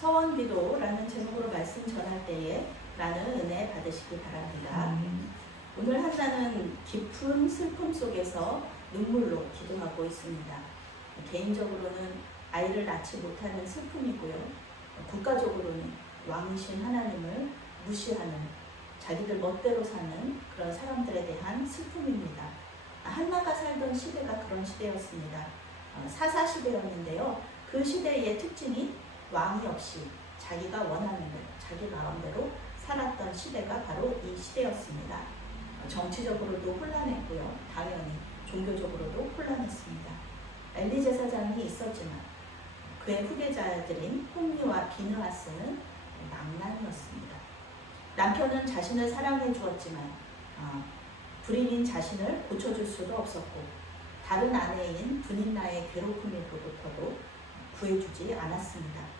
서원기도라는 제목으로 말씀 전할 때에 많은 은혜 받으시기 바랍니다. 오늘 한나는 깊은 슬픔 속에서 눈물로 기도하고 있습니다. 개인적으로는 아이를 낳지 못하는 슬픔이고요. 국가적으로는 왕이신 하나님을 무시하는, 자기들 멋대로 사는 그런 사람들에 대한 슬픔입니다. 한나가 살던 시대가 그런 시대였습니다. 사사 시대였는데요. 그 시대의 특징이 왕이 없이 자기가 원하는 대로, 자기 마음대로 살았던 시대가 바로 이 시대였습니다. 정치적으로도 혼란했고요. 당연히 종교적으로도 혼란했습니다. 엘리 제사장이 있었지만 그의 후계자들인 홈리와 비느하스는 낭만이었습니다. 남편은 자신을 사랑해 주었지만 불임인 자신을 고쳐줄 수도 없었고, 다른 아내인 분인나의 괴롭힘으로부터도 구해주지 않았습니다.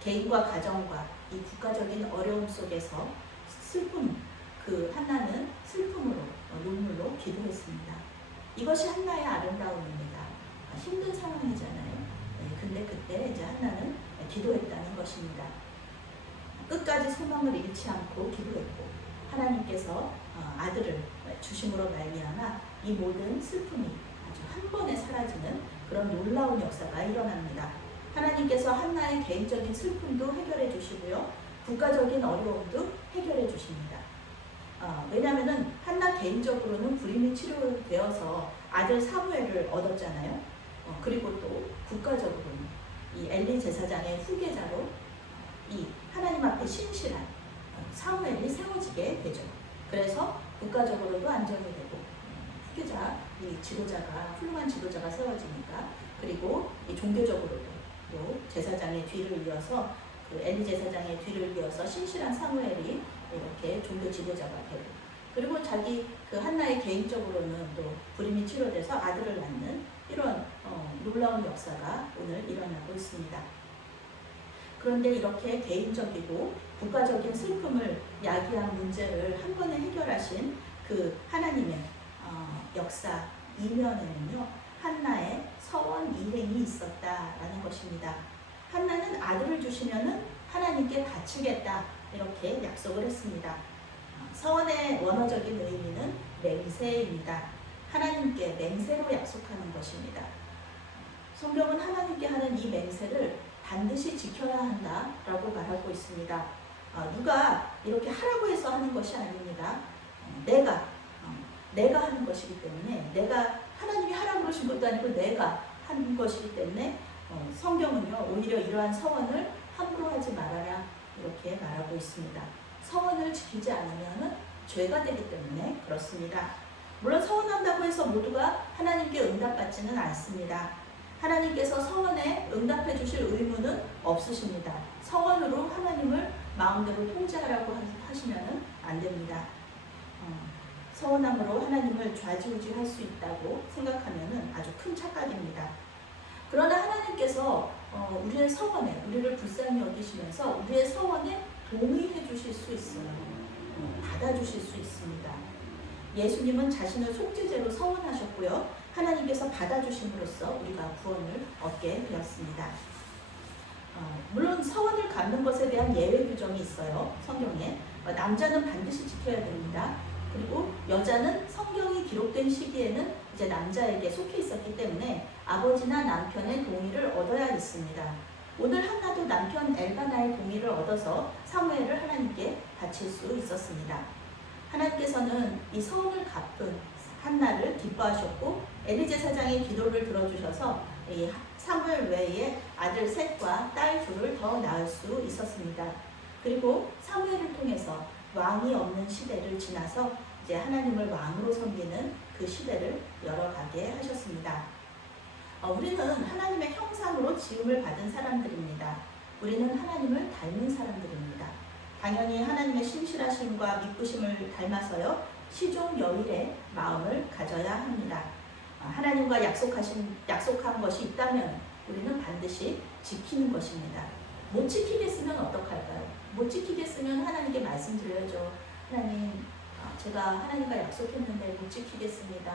개인과 가정과 이 국가적인 어려움 속에서 한나는 슬픔으로, 눈물로 기도했습니다. 이것이 한나의 아름다움입니다. 힘든 상황이잖아요. 근데 그때 이제 한나는 기도했다는 것입니다. 끝까지 소망을 잃지 않고 기도했고, 하나님께서 아들을 주심으로 말미암아 이 모든 슬픔이 아주 한 번에 사라지는 그런 놀라운 역사가 일어납니다. 하나님께서 한나의 개인적인 슬픔도 해결해 주시고요, 국가적인 어려움도 해결해 주십니다. 왜냐하면 한나 개인적으로는 불임이 치료되어서 아들 사무엘을 얻었잖아요. 그리고 또 국가적으로는 이 엘리 제사장의 후계자로 이 하나님 앞에 신실한 사무엘이 세워지게 되죠. 그래서 국가적으로도 안정이 되고, 후계자, 이 지도자가, 훌륭한 지도자가 세워지니까, 그리고 이 종교적으로도 또 제사장의 뒤를 이어서, 그 엘리 제사장의 뒤를 이어서 신실한 사무엘이 이렇게 종교 지도자가 되고, 그리고 자기 그 한나의 개인적으로는 또 불임이 치료돼서 아들을 낳는 이런 놀라운 역사가 오늘 일어나고 있습니다. 그런데 이렇게 개인적이고 국가적인 슬픔을 야기한 문제를 한 번에 해결하신 그 하나님의 역사 이면에는요, 한나의 서원 이행이 있었다라는 것입니다. 한나는 아들을 주시면은 하나님께 바치겠다, 이렇게 약속을 했습니다. 서원의 원어적인 의미는 맹세입니다. 하나님께 맹세로 약속하는 것입니다. 성경은 하나님께 하는 이 맹세를 반드시 지켜야 한다라고 말하고 있습니다. 누가 이렇게 하라고 해서 하는 것이 아닙니다. 내가 하는 것이기 때문에, 하나님이 하라고 그러신 것도 아니고 내가 하는 것이기 때문에 성경은요, 오히려 이러한 서원을 함부로 하지 말아라, 이렇게 말하고 있습니다. 서원을 지키지 않으면 죄가 되기 때문에 그렇습니다. 물론 서원한다고 해서 모두가 하나님께 응답받지는 않습니다. 하나님께서 서원에 응답해 주실 의무는 없으십니다. 서원으로 하나님을 마음대로 통제하라고 하시면 안 됩니다. 서원함으로 하나님을 좌지우지할 수 있다고 생각하면 아주 큰 착각입니다. 그러나 하나님께서 우리의 서원에, 우리를 불쌍히 여기시면서 우리의 서원에 동의해 주실 수 있어요. 받아주실 수 있습니다. 예수님은 자신을 속죄제로 서원하셨고요, 하나님께서 받아주심으로써 우리가 구원을 얻게 되었습니다. 물론 서원을 갚는 것에 대한 예외 규정이 있어요. 성경에 남자는 반드시 지켜야 됩니다. 그리고 여자는 성경이 기록된 시기에는 이제 남자에게 속해 있었기 때문에 아버지나 남편의 동의를 얻어야 했습니다. 오늘 한나도 남편 엘가나의 동의를 얻어서 사무엘을 하나님께 바칠 수 있었습니다. 하나님께서는 이 서원을 갚은 한나를 기뻐하셨고, 엘리 제사장의 기도를 들어주셔서 이 사무엘 외에 아들 셋과 딸 둘을 더 낳을 수 있었습니다. 그리고 사무엘을 통해서 왕이 없는 시대를 지나서 이제 하나님을 왕으로 섬기는 그 시대를 열어가게 하셨습니다. 우리는 하나님의 형상으로 지음을 받은 사람들입니다. 우리는 하나님을 닮은 사람들입니다. 당연히 하나님의 신실하심과 믿부심을 닮아서요, 시종여일의 마음을 가져야 합니다. 하나님과 약속한 것이 있다면 우리는 반드시 지키는 것입니다. 못 지키겠으면 어떡할까요? 못 지키겠으면 하나님께 말씀드려야죠. 하나님, 제가 하나님과 약속했는데 못 지키겠습니다.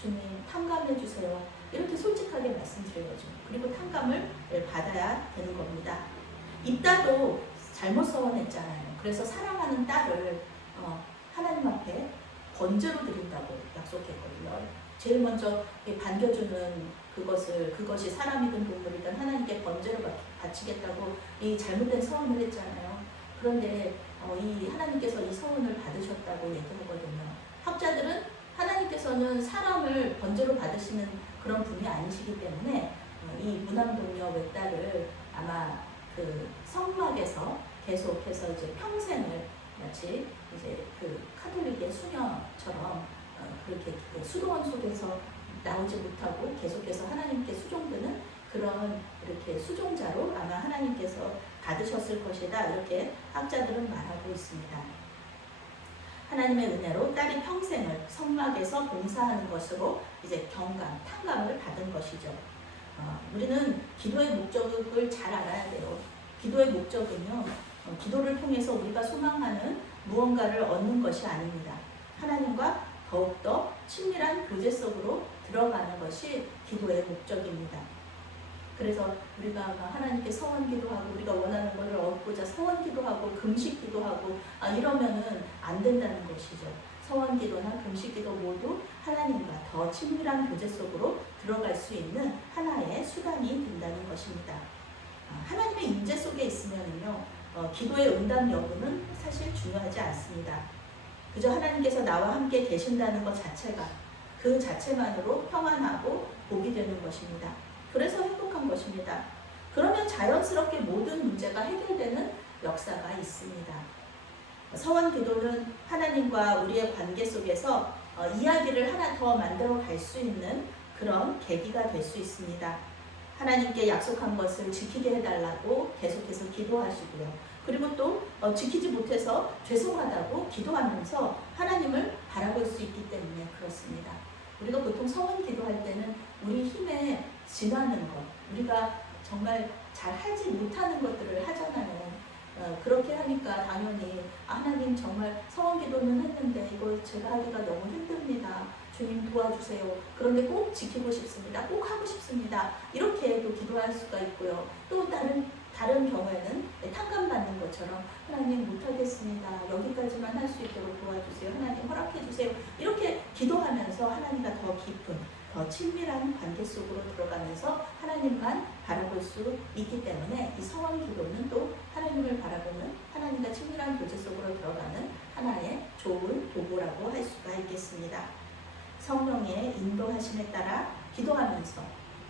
주님, 탕감해 주세요. 이렇게 솔직하게 말씀드려야죠. 그리고 탕감을 받아야 되는 겁니다. 입다도 잘못 서원했잖아요. 그래서 사랑하는 딸을 하나님 앞에 번제로 드린다고 약속했거든요. 제일 먼저 반겨주는 그것이 사람이든 동물이든 하나님께 번제로 바치겠다고 이 잘못된 서원을 했잖아요. 그런데 이 하나님께서 이 서원을 받으셨다고 얘기하거든요. 학자들은 하나님께서는 사람을 번제로 받으시는 그런 분이 아니시기 때문에 이 무남동녀 외딸을 아마 그 성막에서 계속해서 이제 평생을 마치 이제 그 카톨릭의 수녀처럼 그렇게 수도원 속에서 나오지 못하고 계속해서 하나님께 수종드는 그런 이렇게 수종자로 아마 하나님께서 받으셨을 것이다, 이렇게 학자들은 말하고 있습니다. 하나님의 은혜로 딸이 평생을 성막에서 봉사하는 것으로 이제 탕감을 받은 것이죠. 우리는 기도의 목적을 잘 알아야 돼요. 기도의 목적은요, 기도를 통해서 우리가 소망하는 무언가를 얻는 것이 아닙니다. 하나님과 더욱더 친밀한 교제 속으로 들어가는 것이 기도의 목적입니다. 그래서 우리가 하나님께 서원 기도하고 우리가 원하는 것을 얻고자 서원 기도하고 금식 기도하고 이러면은 안 된다는 것이죠. 서원 기도나 금식 기도 모두 하나님과 더 친밀한 교제 속으로 들어갈 수 있는 하나의 수단이 된다는 것입니다. 하나님의 임재 속에 있으면요, 기도의 응답 여부는 사실 중요하지 않습니다. 그저 하나님께서 나와 함께 계신다는 것 자체가 그 자체만으로 평안하고 복이 되는 것입니다. 그래서 행복한 것입니다. 그러면 자연스럽게 모든 문제가 해결되는 역사가 있습니다. 서원 기도는 하나님과 우리의 관계 속에서 이야기를 하나 더 만들어 갈 수 있는 그런 계기가 될 수 있습니다. 하나님께 약속한 것을 지키게 해달라고 계속해서 기도하시고요. 그리고 또 지키지 못해서 죄송하다고 기도하면서 하나님을 바라볼 수 있기 때문에 그렇습니다. 우리가 보통 서원 기도할 때는 우리 힘에 지나는 것, 우리가 정말 잘 하지 못하는 것들을 하잖아요. 그렇게 하니까 당연히 하나님 정말 서원 기도는 했는데 이거 제가 하기가 너무 힘듭니다. 주님 도와주세요. 그런데 꼭 지키고 싶습니다. 꼭 하고 싶습니다. 이렇게 또 기도할 수가 있고요. 또 다른 경우에는 탕감받는 것처럼 하나님 못하겠습니다. 여기까지만 할 수 있도록 도와주세요. 하나님 허락해주세요. 이렇게 기도하면서 하나님과 더 깊은, 더 친밀한 관계 속으로 들어가면서 하나님만 바라볼 수 있기 때문에 이 서원 기도는 또 하나님을 바라보는, 하나님과 친밀한 교제 속으로 들어가는 하나의 좋은 도구라고 할 수가 있겠습니다. 성령의 인도하심에 따라 기도하면서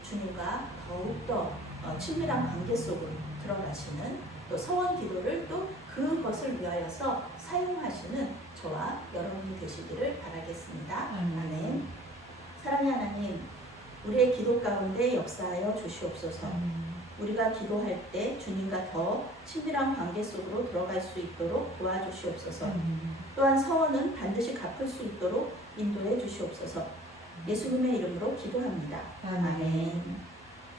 주님과 더욱더 친밀한 관계 속으로 들어가시는, 또 서원 기도를 또 그것을 위하여서 사용하시는 저와 여러분이 되시기를 바라겠습니다. 아멘. 사랑의 하나님, 우리의 기도 가운데 역사하여 주시옵소서. 우리가 기도할 때 주님과 더 친밀한 관계 속으로 들어갈 수 있도록 도와주시옵소서. 또한 서원은 반드시 갚을 수 있도록 인도해 주시옵소서. 예수님의 이름으로 기도합니다. 아멘.